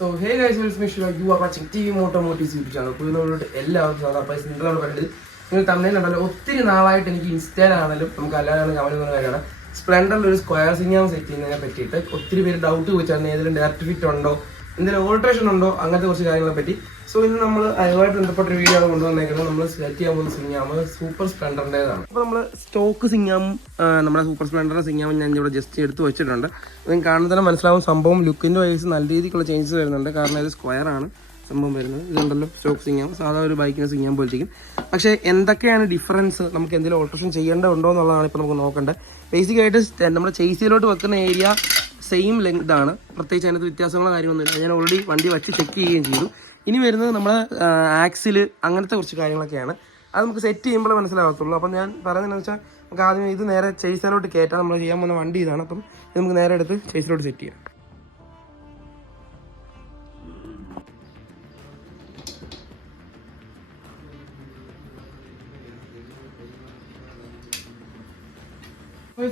So hey guys, welcome to you are watching TV Motomotives YouTube channel. പുതിയതോട് എല്ലാവർക്കും സ്വാഗതം. അപ്പോൾ നിങ്ങളോട് പറയുന്നത് നിങ്ങൾ തമിഴ്നാട്ടിൽ ഒത്തിരി നാളായിട്ട് എനിക്ക് ഇൻസ്റ്റയിലാണെങ്കിലും നമുക്ക് അല്ലാതെ കമന്റ് ചെയ്യുന്ന കാര്യമാണ് സ്പ്ലെൻഡറിൽ ഒരു സ്ക്വയർ സിംഗാം സെറ്റ് ചെയ്യുന്നതിനെ പറ്റിയിട്ട് ഒത്തിരി പേര് ഡൗട്ട് ചോദിച്ചായിരുന്നു ഏതെങ്കിലും ഡയറക്റ്റ് ഫിറ്റ് ഉണ്ടോ, എന്തെങ്കിലും ഓൾട്രേഷൻ ഉണ്ടോ, അങ്ങനത്തെ കുറച്ച് കാര്യങ്ങളെ പറ്റി. സോ ഇന്ന് നമ്മൾ അതുമായിട്ട് ബന്ധപ്പെട്ട ഒരു വീഡിയോ ആണ് കൊണ്ടുവന്നേക്കുന്നത്. നമ്മൾ സെലക്ട് ചെയ്യാൻ പോകുന്ന സിംഗാം സൂപ്പർ സ്പ്ലെൻഡറിൻ്റെതാണ്. അപ്പോൾ നമ്മൾ സ്റ്റോക്ക് സിംഗാം നമ്മുടെ സൂപ്പർ സ്പ്ലെൻഡറിൻ്റെ സിംഗാം ഞാൻ ഇവിടെ ജസ്റ്റ് എടുത്ത് വെച്ചിട്ടുണ്ട്. നിങ്ങൾക്ക് കാണുമ്പോൾ തന്നെ മനസ്സിലാവും സംഭവം ലുക്കിൻ്റെ വൈസ് നല്ല രീതിക്കുള്ള ചേഞ്ചസ് വരുന്നുണ്ട്. കാരണം ഇത് സ്ക്വയർ ആണ് സംഭവം വരുന്നത്. ഇതുണ്ടല്ലോ സ്റ്റോക്ക് സിംഗാം, സാധാ ഒരു ബൈക്കിന് സിംഗാം പോലിരിക്കും. പക്ഷേ എന്തൊക്കെയാണ് ഡിഫറൻസ്, നമുക്ക് എന്തെങ്കിലും ഓൾട്രേഷൻ ചെയ്യേണ്ടതുണ്ടോ എന്നുള്ളതാണ് ഇപ്പോൾ നമുക്ക് നോക്കേണ്ടത്. ബേസിക്കായിട്ട് നമ്മുടെ ചേസിയിലോട്ട് വെക്കുന്ന ഏരിയ സെയിം ലെങ്ത് ആണ്, പ്രത്യേകിച്ച് അതിനകത്ത് വ്യത്യാസങ്ങളോ കാര്യമൊന്നുമില്ല. ഞാൻ ഓൾറെഡി വണ്ടി വെച്ച് ചെക്ക് ചെയ്യുകയും ചെയ്തു. ഇനി വരുന്നത് നമ്മുടെ ആക്സിൽ അങ്ങനത്തെ കുറച്ച് കാര്യങ്ങളൊക്കെയാണ്. അത് നമുക്ക് സെറ്റ് ചെയ്യുമ്പോൾ മനസ്സിലാകത്തുള്ളൂ. അപ്പം ഞാൻ പറയുന്നതെന്ന് വെച്ചാൽ നമുക്ക് ആദ്യം ഇത് നേരെ ചേസിലോട്ട് കയറ്റാം. നമ്മൾ ചെയ്യാൻ പോകുന്ന വണ്ടി ഇതാണ്. അപ്പം ഇത് നമുക്ക് നേരെ എടുത്ത് ചേസിലോട്ട് സെറ്റ് ചെയ്യാം.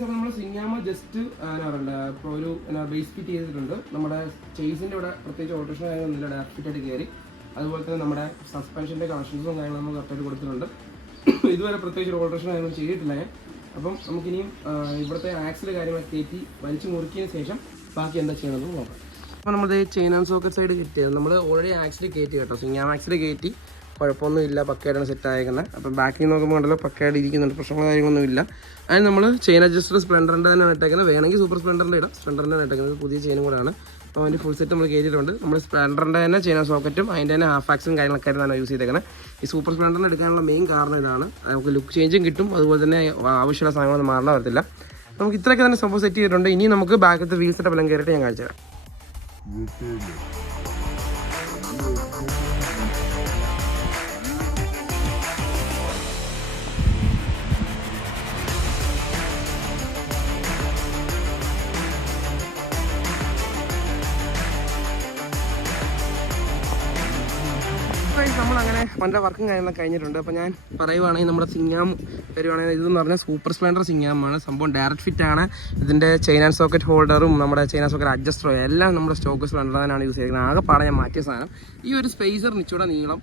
നമ്മൾ സിംഗാമ ജസ്റ്റ് എന്നാ പറയണ്ട ഇപ്പോൾ ഒരു ബേസ് ഫിറ്റ് ചെയ്തിട്ടുണ്ട്. നമ്മുടെ ചേസിൻ്റെ ഇവിടെ പ്രത്യേകിച്ച് ഓൾട്രേഷൻ കാര്യങ്ങളൊന്നുമില്ല, ഡയറക്റ്റ് ഫിറ്റായിട്ട് കയറി. അതുപോലെ തന്നെ നമ്മുടെ സസ്പെൻഷൻ്റെ കണക്ഷൻസും കാര്യങ്ങളും നമ്മൾ കറക്റ്റായിട്ട് കൊടുത്തിട്ടുണ്ട്. ഇതുവരെ പ്രത്യേകിച്ച് ഓൾട്രേഷൻ കാര്യങ്ങളും ചെയ്തിട്ടില്ല ഞാൻ. അപ്പം നമുക്കിനിയും ഇവിടുത്തെ ആക്സിൽ കാര്യങ്ങളൊക്കെ കയറ്റി വലിച്ചു മുറുക്കിയതിന് ശേഷം ബാക്കി എന്താ ചെയ്യണമെന്ന് നോക്കാം. അപ്പോൾ നമ്മൾ ചെയിൻ ആൻഡ് സോക്കറ്റ് സൈഡ് കയറ്റിയത് നമ്മൾ ഓൾറെഡി ആക്സിൽ കയറ്റി കേട്ടോ. സിംഗാം ആക്സിൽ കയറ്റി കുഴപ്പമൊന്നുമില്ല, പക്കയായിട്ടാണ് സെറ്റ് ആയേക്കുന്നത്. അപ്പം ബാക്കിൽ നോക്കുമ്പോൾ ഉണ്ടല്ലോ പക്കയായിട്ട് ഇരിക്കുന്നുണ്ട്, പ്രശ്നങ്ങളോ കാര്യങ്ങളൊന്നും ഇല്ല. അതിന് നമ്മൾ ചെയിൻ അഡ്ജസ്റ്റർ സ്പ്ലെൻഡറിൻ്റെ തന്നെ ഇട്ടേക്കുന്നത്, വേണമെങ്കിൽ സൂപ്പർ സ്പ്ലെൻഡറിൻ്റെ ഇടാം. സ്പ്ലെൻഡറിൻ്റെ ഇട്ടേക്കുന്നത് പുതിയ ചെയിനും കൂടെയാണ്. അപ്പോൾ അതിൻ്റെ ഫുൾ സെറ്റ് നമ്മൾ കയറ്റിയിട്ടുണ്ട്. നമ്മൾ സ്പ്ലെൻഡറിൻ്റെ തന്നെ ചെയിൻ സോക്കറ്റും അതിൻ്റെ തന്നെ ഹാഫ് ആക്സും കാര്യങ്ങളൊക്കെ ആയിരുന്നു യൂസ് ചെയ്തേക്കുന്നത്. ഈ സൂപ്പർ സ്പ്ലെൻഡറിന് എടുക്കാനുള്ള മെയിൻ കാരണം ഇതാണ്, നമുക്ക് ലുക്ക് ചേഞ്ചും കിട്ടും, അതുപോലെ തന്നെ ആവശ്യമുള്ള സാധനങ്ങളൊന്നും മാറണം വരത്തില്ല. നമുക്ക് ഇത്രയൊക്കെ തന്നെ സംഭവം സെറ്റ് ചെയ്തിട്ടുണ്ട്. ഇനി നമുക്ക് ബാക്കത്തെ വീൽ സെറ്റപ്പ് എല്ലാം കയറിയിട്ട് ഞാൻ കാണിച്ചു തരാം. നമ്മളങ്ങനെ പല വർക്കും കാര്യങ്ങളൊക്കെ കഴിഞ്ഞിട്ടുണ്ട്. അപ്പോൾ ഞാൻ പറയുവാണെങ്കിൽ നമ്മുടെ സിംഗാം വരുവാണെങ്കിൽ ഇതെന്ന് പറഞ്ഞാൽ സൂപ്പർ സ്പ്ലെൻഡർ സിംഗാമാണ്. സംഭവം ഡയറക്റ്റ് ഫിറ്റ് ആണ്. ഇതിൻ്റെ ചെയിൻ ആൻഡ് സോക്കറ്റ് ഹോൾഡറും നമ്മുടെ ചെയിൻ ആൻഡ് സോക്കറ്റ് അഡ്ജസ്റ്ററും എല്ലാം നമ്മുടെ സ്റ്റോക്ക് സ്പ്ലെൻഡർ തന്നെയാണ് യൂസ് ചെയ്തിരിക്കുന്നത്. ആകെ പാടെ ഞാൻ മാറ്റിയ സാധനം ഈ ഒരു സ്പേസർ നിച്ചൂടെ നീളം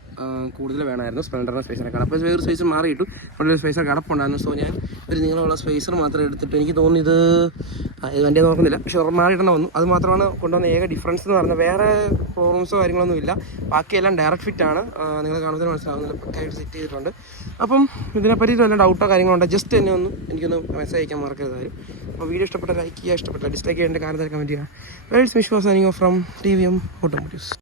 കൂടുതൽ വേണമായിരുന്നു സ്പ്ലെൻഡറിൻ്റെ സ്പേസറൊക്കെ. അപ്പോൾ വേറൊരു സ്പേസർ മാറിയിട്ടു, അവിടെ ഒരു സ്പേസർ കിടപ്പുണ്ടായിരുന്നു. സോ ഞാൻ ഒരു നീളമുള്ള സ്പേസർ മാത്രം എടുത്തിട്ട്, എനിക്ക് തോന്നുന്നു ഇത് വണ്ടി നോക്കുന്നില്ല, പക്ഷെ മാറിയിടണം വന്നു. അത് മാത്രമാണ് കൊണ്ടുവന്ന ഏക ഡിഫറൻസ് എന്ന് പറഞ്ഞാൽ. വേറെ പ്രോബ്ലംസോ കാര്യങ്ങളൊന്നും ഇല്ല, ബാക്കിയെല്ലാം ഡയറക്റ്റ് ഫിറ്റ് ആണ്. നിങ്ങൾ കാണുന്നതിന് മനസ്സിലാവുന്നില്ല, പക്കായിട്ട് സെറ്റ് ചെയ്തിട്ടുണ്ട്. അപ്പം ഇതിനെപ്പറ്റി വല്ല ഡൗട്ടോ കാര്യങ്ങളുണ്ടോ ജസ്റ്റ് എന്നെ എനിക്കൊന്ന് മെസ്സേജ് അയക്കാൻ മറക്കരുതായിരുന്നു. അപ്പോൾ വീഡിയോ ഇഷ്ടപ്പെട്ട ലൈക്ക് ചെയ്യുക, ഇഷ്ടപ്പെട്ട ഡിസ്ലൈക്ക് ചെയ്യേണ്ട കാര്യം കമൻറ്റ് ചെയ്യുക. Wells Vishwas signing off from TVM Automotives.